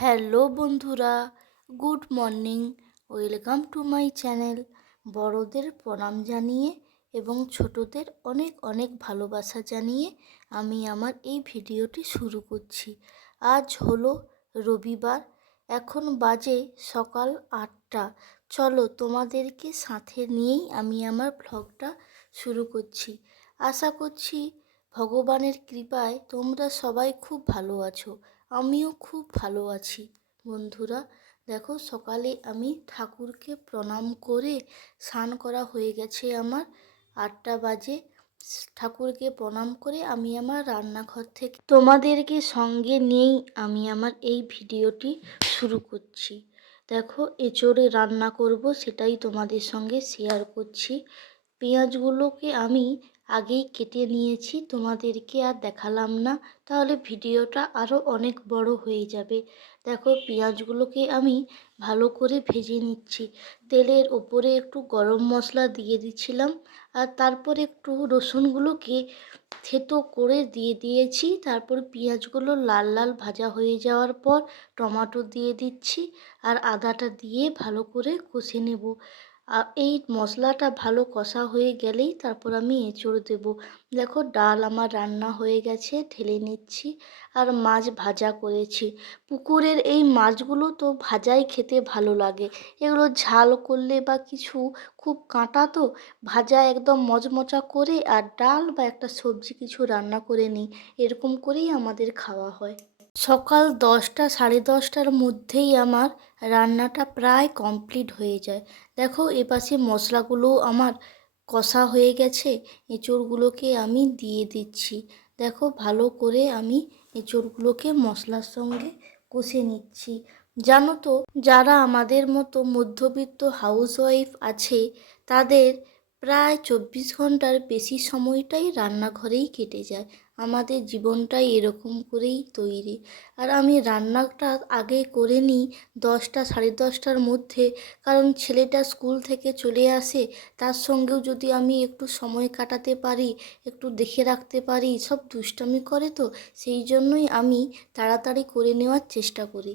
Hello বন্ধুরা, good morning. Welcome to my channel. বড়দের প্রণাম জানিয়ে এবং ছোটদের অনেক অনেক ভালোবাসা জানিয়ে আমি আমার এই ভিডিওটি শুরু করছি। আজ হলো রবিবার, এখন বাজে সকাল 8টা। চলো তোমাদেরকে সাথে নিয়েই আমি আমার ভ্লগটা শুরু করছি। আশা করছি ভগবানের কৃপায় তোমরা সবাই খুব ভালো আছো। আমিও খুব ভালো আছি। বন্ধুরা দেখো, সকালে আমি ঠাকুরকে প্রণাম করে স্নান করা হয়ে গেছে আমার। 8টা বাজে। ঠাকুরকে প্রণাম করে আমি আমার রান্নাঘর থেকে তোমাদেরকে সঙ্গে নিয়েই আমি আমার এই ভিডিওটি শুরু করছি। দেখো, এঁচোড়ে রান্না করব, সেটাই তোমাদের সঙ্গে শেয়ার করছি। পেঁয়াজগুলোকে আমি আগেই কেটে নিয়েছি, তোমাদেরকে আর দেখালাম না, তাহলে ভিডিওটা আরও অনেক বড় হয়ে যাবে। দেখো, পেঁয়াজগুলোকে আমি ভালো করে ভেজে নিচ্ছি। তেলের ওপরে একটু গরম মশলা দিয়ে দিচ্ছিলাম, আর তারপর একটু রসুনগুলোকে থেতো করে দিয়ে দিয়েছি। তারপর পেঁয়াজগুলো লাল লাল ভাজা হয়ে যাওয়ার পর টমেটো দিয়ে দিচ্ছি, আর আদাটা দিয়ে ভালো করে কষে নেব। এই মশলাটা ভালো কষা হয়ে গেলেই তারপর আমি এঁচোড় দেব। দেখো, ডাল আমার রান্না হয়ে গেছে, ঢেলে নিচ্ছি। আর মাছ ভাজা করেছি। পুকুরের এই মাছগুলো তো ভাজাই খেতে ভালো লাগে। এগুলো ঝাল করলে বা কিছু, খুব কাঁটা তো, ভাজা একদম মচমচা করে আর ডাল বা একটা সবজি কিছু রান্না করে নিই, এরকম করেই আমাদের খাওয়া হয়। সকাল 10টা, 10:30টার মধ্যেই আমার রান্নাটা প্রায় কমপ্লিট হয়ে যায়। দেখো, এপাশে মশলাগুলো আমার কষা হয়ে গেছে, এঁচোড়গুলোকে আমি দিয়ে দিচ্ছি। দেখো, ভালো করে আমি এঁচোড়গুলোকে মশলার সঙ্গে কষে নিচ্ছি। জানো তো, যারা আমাদের মতো মধ্যবিত্ত হাউসওয়াইফ আছে, তাদের প্রায় 24 ঘন্টার বেশি সময়টাই রান্নাঘরেই কেটে যায়। আমাদের জীবনটাই এরকম করেই তৈরি। আর আমি রান্নাটা আগে করে নিই 10টা, 10:30টার মধ্যে, কারণ ছেলেটা স্কুল থেকে চলে আসে, তার সঙ্গেও যদি আমি একটু সময় কাটাতে পারি, একটু দেখে রাখতে পারি, সব দুষ্টামি করে তো, সেই জন্যই আমি তাড়াতাড়ি করে নেওয়ার চেষ্টা করি।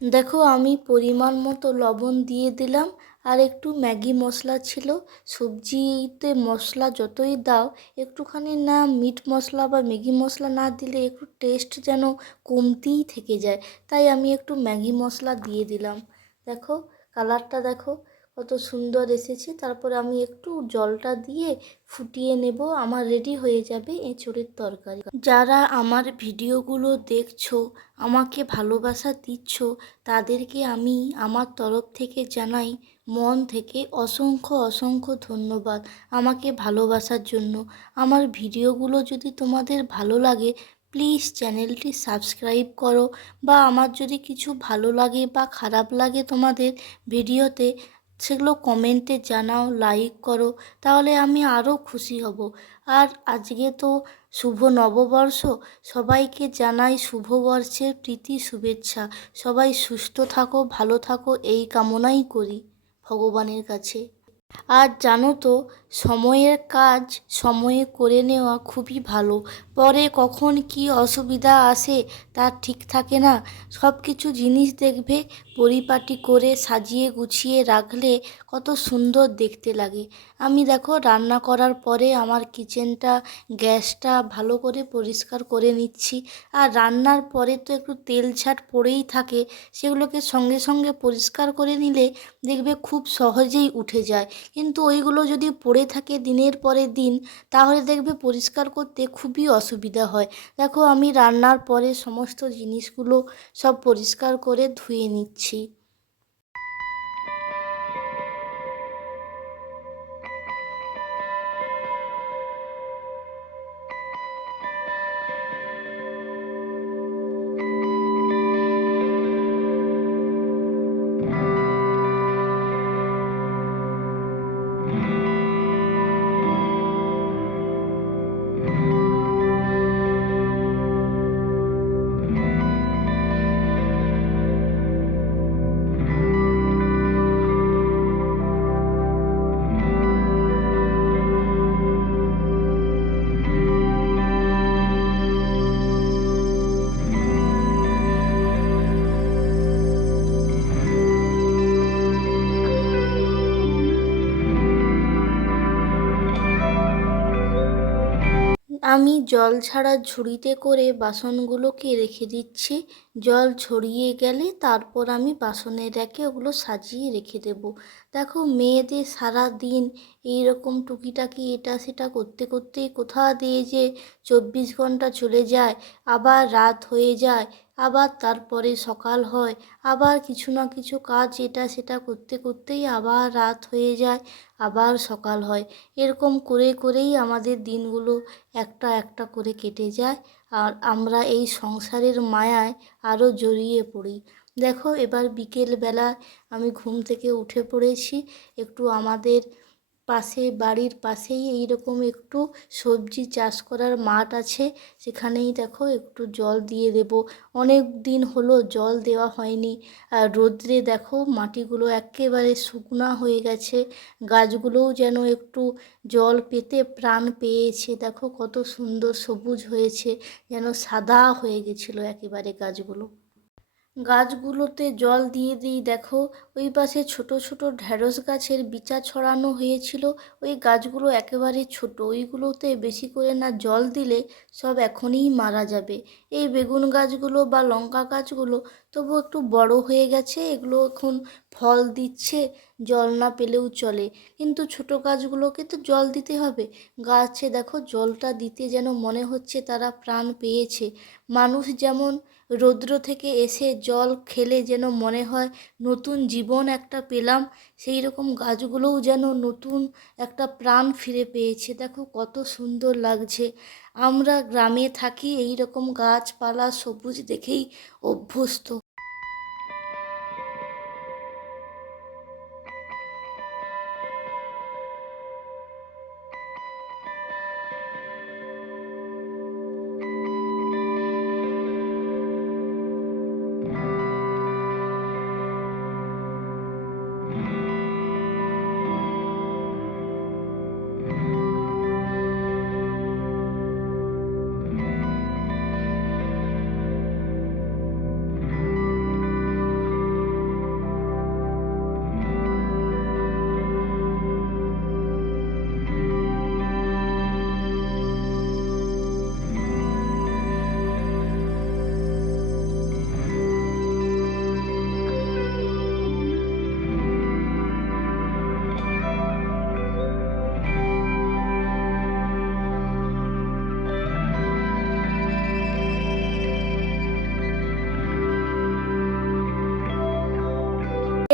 দেখো, আমি পরিমাণ মতো লবণ দিয়ে দিলাম, আর একটু ম্যাগি মশলা ছিল। সবজিতে মশলা যতই দাও, একটুখানি না মিট মশলা বা ম্যাগি মশলা না দিলে একটু টেস্ট যেন কমতিই থেকে যায়, তাই আমি একটু ম্যাগি মশলা দিয়ে দিলাম। দেখো, কালারটা দেখো কত সুন্দর এসেছে। তারপরে আমি একটু জলটা দিয়ে ফুটিয়ে নেব, আমার রেডি হয়ে যাবে এঁচোড়ের তরকারি। যারা আমার ভিডিওগুলো দেখছো, আমাকে ভালোবাসা দিচ্ছ, তাদেরকে আমি আমার তরফ থেকে জানাই মন থেকে অসংখ্য অসংখ্য ধন্যবাদ আমাকে ভালোবাসার জন্য। আমার ভিডিওগুলো যদি তোমাদের ভালো লাগে, প্লিজ চ্যানেলটি সাবস্ক্রাইব করো, বা আমার যদি কিছু ভালো লাগে বা খারাপ লাগে তোমাদের ভিডিওতে, সেগুলো কমেন্টে জানাও, লাইক করো, তাহলে আমি আরও খুশি হব। আর আজকে তো শুভ নববর্ষ, সবাইকে জানাই শুভবর্ষের প্রীতি শুভেচ্ছা। সবাই সুস্থ থাকো, ভালো থাকো, এই কামনাই করি ভগবানের কাছে। আর জানো তো, সময়ের কাজ সময়ে করে নেওয়া খুবই ভালো। পরে কখন কি অসুবিধা আসে তার ঠিক থাকে না। সব কিছু জিনিস দেখবে পরিপাটি করে সাজিয়ে গুছিয়ে রাখলে কত সুন্দর দেখতে লাগে। আমি দেখো, রান্না করার পরে আমার কিচেনটা, গ্যাসটা ভালো করে পরিষ্কার করে নিচ্ছি। আর রান্নার পরে তো একটু তেল ছাট পড়েই থাকে, সেগুলোকে সঙ্গে সঙ্গে পরিষ্কার করে নিলে দেখবে খুব সহজেই উঠে যায়। কিন্তু ওইগুলো যদি পড়ে থাকে দিনের পরে দিন, তাহলে দেখবে পরিষ্কার করতে খুবই অসুবিধা হয়। দেখো, আমি রান্নার পরে সমস্ত জিনিসগুলো সব পরিষ্কার করে ধুয়ে নিচ্ছি। আমি জল ছাড়া ঝুড়িতে করে বাসনগুলোকে রেখে দিচ্ছি। জল ছড়িয়ে গেলে তারপর আমি বাসনের র্যাকে ওগুলো সাজিয়ে রেখে দেব। দেখো মেয়েদের সারা দিন এইরকম টুকিটাকি এটা সেটা করতে করতেই কোথা দিয়ে যে 24 ঘন্টা চলে যায়, আবার রাত হয়ে যায়, আবার তারপরে সকাল হয়, আবার কিছু না কিছু কাজ এটা সেটা করতে করতেই আবার রাত হয়ে যায়, আবার সকাল হয়। এরকম করে করেই আমাদের দিনগুলো একটা একটা করে কেটে যায়, আর আমরা এই সংসারের মায়ায় আরও জড়িয়ে পড়ি। দেখো এবার বিকেলবেলা আমি ঘুম থেকে উঠে পড়েছি। একটু আমাদের বাড়ির পাশেই এইরকম একটু সবজি চাষ করার মাঠ আছে, সেখানেই দেখো একটু জল দিয়ে দেব। অনেক দিন হলো জল দেওয়া হয়নি, আর রোদ্রে দেখো মাটিগুলো একেবারে শুকনা হয়ে গেছে। গাছগুলোও যেন একটু জল পেতে প্রাণ পেয়েছে। দেখো কত সুন্দর সবুজ হয়েছে, যেন সাদা হয়ে গেছিলো একেবারে গাছগুলো। গাছগুলোতে জল দিয়ে দিই। দেখো ওই পাশে ছোট ছোট ঢ্যাঁড়স গাছের বিচা ছড়ানো হয়েছিল। ওই গাছগুলো একেবারে ছোট, ওইগুলোতে বেশি করে না জল দিলে সব এখনই মারা যাবে। এই বেগুন গাছগুলো বা লঙ্কা গাছগুলো তবু একটু বড় হয়ে গেছে, এগুলো এখন ফল দিচ্ছে, জল না পেলেও চলে। কিন্তু ছোট গাছগুলোকে তো জল দিতে হবে। গাছে দেখো জলটা দিতে যেন মনে হচ্ছে তারা প্রাণ পেয়েছে। মানুষ যেমন রৌদ্র থেকে এসে জল খেলে যেন মনে হয় নতুন জীবন একটা পেলাম, সেই রকম গাছগুলোও যেন নতুন একটা প্রাণ ফিরে পেয়েছে। দেখো কত সুন্দর লাগছে। আমরা গ্রামে থাকি, এই রকম গাছপালা সবুজ দেখেই অভ্যস্ত।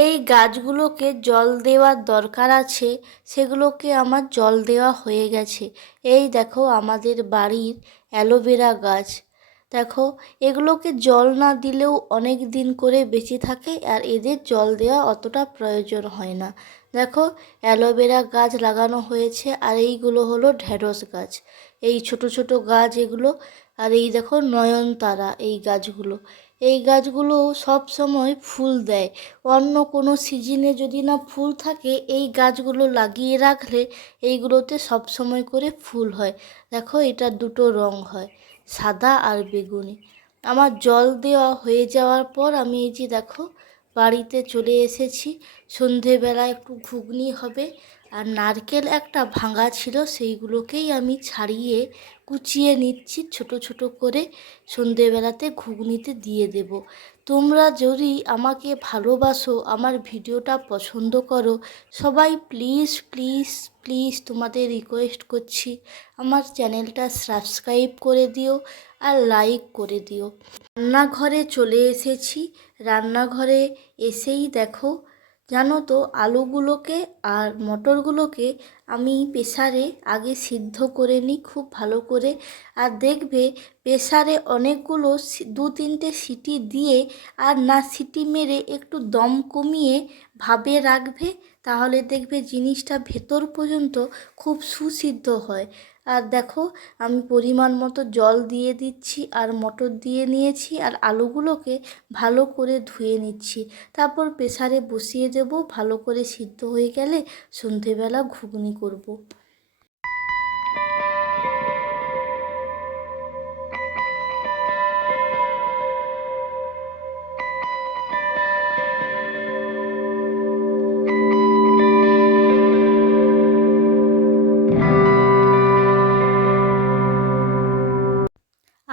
এই গাছগুলোকে জল দেওয়ার দরকার আছে, সেগুলোকে আমার জল দেওয়া হয়ে গেছে। এই দেখো আমাদের বাড়ির অ্যালোভেরা গাছ। দেখো এগুলোকে জল না দিলেও অনেক দিন করে বেঁচে থাকে, আর এদের জল দেওয়া অতটা প্রয়োজন হয় না। দেখো অ্যালোভেরা গাছ লাগানো হয়েছে, আর এইগুলো হলো ঢ্যাঁড়স গাছ। এই ছোট ছোট গাছ এগুলো। আর এই দেখো নয়নতারা, এই গাছগুলো, এই গাছগুলো সব সময় ফুল দেয়। অন্য কোনো সিজনে যদি না ফুল থাকে, এই গাছগুলো লাগিয়ে রাখলে এইগুলোতে সব সময় করে ফুল হয়। দেখো এটা দুটো রং হয়, সাদা আর বেগুনি। আমার জল দেওয়া হয়ে যাওয়ার পর আমি এই যে দেখো বাড়িতে চলে এসেছি। সন্ধেবেলা একটু ঘুগনি হবে, আর নারকেল একটা ভাঙা ছিল, সেইগুলোকেই আমি ছাড়িয়ে কুচিয়ে নিচ্ছি ছোট ছোট করে, সন্ধেবেলাতে ঘুগনিতে দিয়ে দেব। তোমরা যদি আমাকে ভালোবাসো, আমার ভিডিওটা পছন্দ করো, সবাই প্লিজ প্লিজ প্লিজ তোমাদের রিকোয়েস্ট করছি, আমার চ্যানেলটা সাবস্ক্রাইব করে দিও আর লাইক করে দিও। রান্নাঘরে চলে এসেছি। রান্নাঘরে এসেই দেখো, জানো তো আলুগুলোকে আর মটরগুলোকে আমি প্রেসারে আগে সিদ্ধ করে নিই খুব ভালো করে। আর দেখবে প্রেসারে অনেকগুলো 2-3টে সিটি দিয়ে, আর না সিটি মেরে একটু দম কমিয়ে ভাপে রাখবে, তাহলে দেখবে জিনিসটা ভেতর পর্যন্ত খুব সুসিদ্ধ হয়। আর দেখো আমি পরিমাণ মতো জল দিয়ে দিচ্ছি, আর মটর দিয়ে নিয়েছি, আর আলুগুলোকে ভালো করে ধুয়ে নিচ্ছি। তারপর প্রেসারে বসিয়ে দেব, ভালো করে সিদ্ধ হয়ে গেলে সন্ধেবেলা ঘুগনি করব।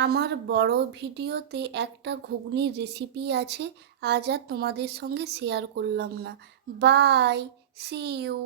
আমার বড় ভিডিওতে একটা ঘুগনির রেসিপি আছে, আজ আর তোমাদের সঙ্গে শেয়ার করলাম না। Bye, see you.